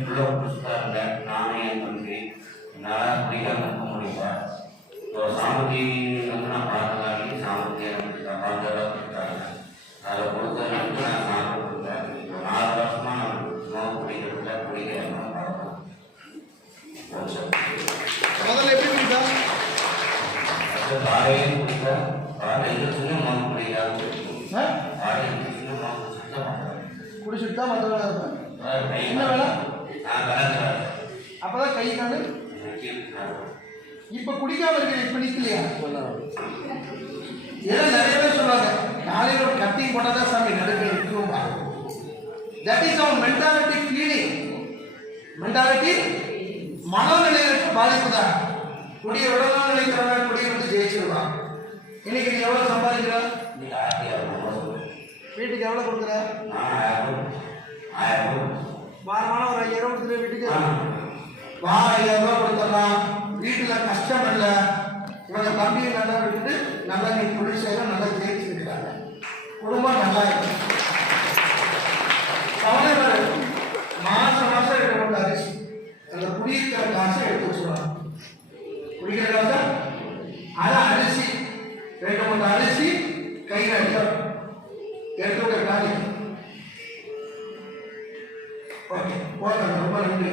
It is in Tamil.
ஃபுல்லாக புதுசாக இருந்தேன். நானே என் தம்பி என்னால் குடிக்காம இருக்க முடியல. இப்போ சாமதி வந்து நான் பார்த்ததாடி சாமதி எனக்கு பார்த்ததாக கொடுத்தாங்க. அதை கொடுத்ததுக்கு நான் சாப்பிட்டுருந்தேன். இப்போ 4 வருஷமாக நான் நோய் குடிக்கிறதுல குடிக்கிறேன் பழக்கம். முதல்ல எப்படி குடித்தா? காலையிலையும் குடிப்பேன், காலையில் சின்ன நோய் குடிக்காது. காலையில் சின்ன நோய் சுத்தமாக குடிச்சுட்டு தான் மற்ற வேலை இருப்பேன். என்ன வேலை? அப்பதான் கை காண்டு இப்ப குடிக்காம இருக்க இப்ப நிக்கலையா? ஏன்னா நிறைய பேர் சொல்லுவாங்க காலையில் ஒரு கட்டிங் போட்டாதான் சாமி நடுக்க நிற்கும். That is our mentality feeling. Mentality மனநிலையிற்கு பாதிப்பு தான். குடிய உடல்நல நிலைக்கிறவங்க குடியை வந்து ஜெயிச்சிருவான். இன்னைக்கு நீ எவ்வளவு சம்பாதிக்கிற? வீட்டுக்கு எவ்வளவு கொடுக்குற? வாரமான ஒரு 5000 கொடுத்துட்டு வீட்டுக்கு வா. 5000 ரூபா கொடுத்துடலாம். வீட்டுல கஷ்டம் இல்லை. இவங்க தம்பியை நல்லா விட்டுட்டு நல்லா நீ தொழில் செய்யற நல்லா ஜெயிச்சுருக்கிறாங்க. குடும்பம் நல்லா இருக்கு. அவனே மாசம் மாசம் 2 அரிசி அந்த குடிக்கிற காசை எடுத்து வச்சுருவாங்க. குடிக்கிற காசை அதை அரிசி 2 அரிசி கையில் எடுத்து விட்ட காலி. ஓகே போதும். ரொம்ப நன்றி.